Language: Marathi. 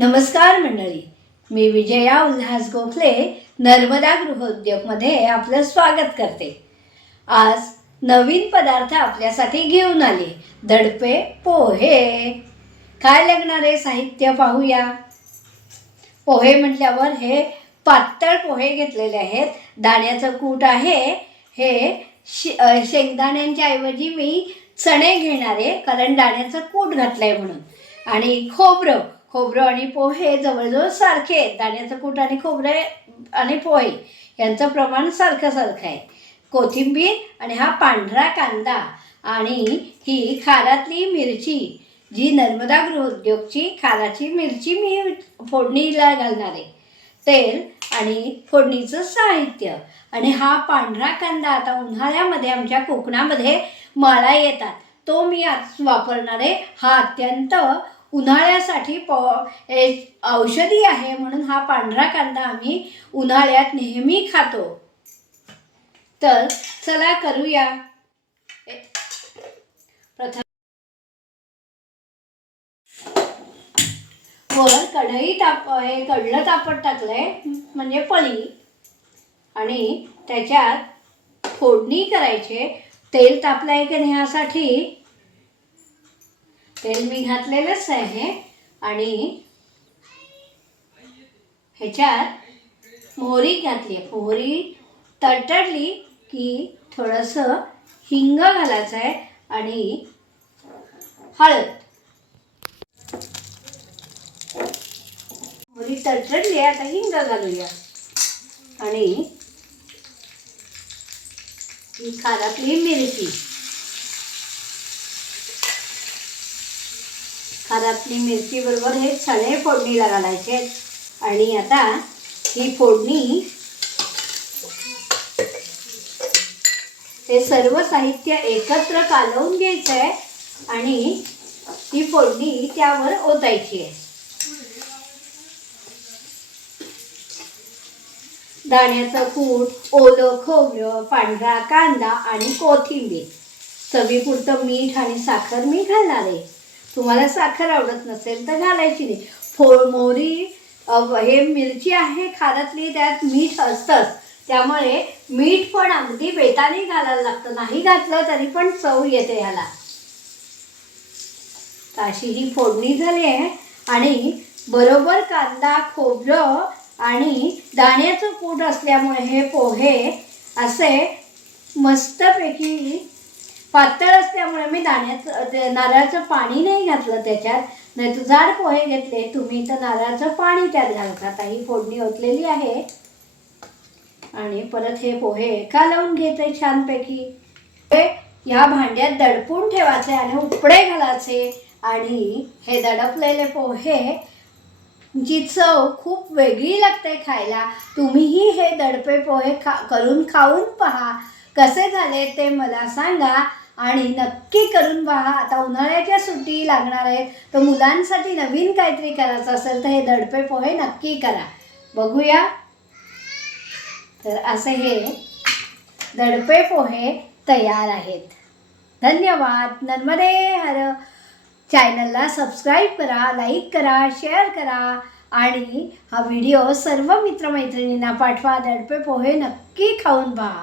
नमस्कार मंडळी, मी विजया उल्हास गोखले नर्मदा गृहोद्योगमध्ये आपलं स्वागत करते। आज नवीन पदार्थ आपल्यासाठी घेऊन आले, दडपे पोहे। काय लागणारे साहित्य पाहूया। पोहे म्हटल्यावर हे पातळ पोहे घेतलेले आहेत। दाण्याचं कूट आहे। हे शेंगदाण्यांच्या ऐवजी मी चणे घेणारे, कारण दाण्याचं कूट घातलंय म्हणून। आणि खोबरं आणि पोहे जवळजवळ सारखे आहेत। दाण्याचं कूट आणि खोबरे आणि पोहे यांचं प्रमाण सारखं आहे। कोथिंबीर आणि हा पांढरा कांदा आणि ही खारातली मिरची, जी नर्मदा गृहोद्योगची खाराची मिरची मी फोडणीला घालणार आहे। तेल आणि फोडणीचं साहित्य। आणि हा पांढरा कांदा आता उन्हाळ्यामध्ये आमच्या कोकणामध्ये माळा येतात, तो मी आज वापरणार आहे। हा अत्यंत उन्हाळ्यासाठी औषधी आहे, म्हणून हा पांढरा कांदा आम्ही उन्हाळ्यात नेहमी खातो। तर चला करूया। प्रथम वर कढई कडलं तापत टाकलंय, म्हणजे पळी, आणि त्याच्यात फोडणी करायचे। तेल तापलंय की नाही यासाठी तेल मी घातलेलंच आहे। आणि ह्याच्यात मोहरी घातली। मोहरी तडतडली की थोडंसं हिंग घालायचं आहे आणि हळद। मोहरी तडतडली, आता हिंग घालूया। आणि ही खारातली मिरची, खारातली मिरची बरोबर हे चणे फोडणीला घालायचे। आणि आता ही फोडणी, हे सर्व साहित्य एकत्र कालवून घ्यायचं आहे आणि ही फोडणी त्यावर ओतायची आहे। दाण्याचं कूट, ओलं खोबरं, पांढरा कांदा आणि कोथिंबीर, चवीपुरतं मीठ आणि साखर मी घालणार आहे। तुम्हाला साखर आवडत नसेल तर घालायची नाही। मोहरी, हे मिरची आहे खारातली, त्यात मीठ असतंच, त्यामुळे मीठ पण अगदी बेताने घालायला लागतं। नाही घातलं तरी पण चव येते ह्याला। अशी ही फोडणी झाली आहे। आणि बरोबर कांदा, खोबरं आणि दाण्याचं कूट असल्यामुळे हे पोहे असे मस्तपैकी पातळ असल्यामुळे मी नारळाचं पाणी नाही घातलं त्याच्यात, नाही तर जाड पोहे घेतले तुम्ही तर नारळाचं पाणी त्यात घालतात। ही फोडणी ओतलेली आहे आणि परत हे पोहे कालवून घ्यायचे छानपैकी। या भांड्यात दडपून ठेवायचे आणि उपडे घालायचे। आणि हे दडपलेले पोहे ची चव खूप वेगळी लागते खायला। तुम्हीही हे दडपे पोहे करून खाऊन पहा, कसे झाले ते मला सांगा आणि नक्की करून पहा। आता उन्हाळ्याच्या सुट्टी लागणार आहेत, तर मुलांसाठी नवीन काहीतरी करायचं असेल तर हे दडपे पोहे नक्की करा। बघूया। तर असे हे दडपे पोहे तयार आहेत। धन्यवाद। नर्मदे हर। चॅनलला सबस्क्राईब करा, लाईक करा, शेअर करा आणि हा व्हिडिओ सर्व मित्रमैत्रिणींना पाठवा। दडपे पोहे नक्की खाऊन पहा।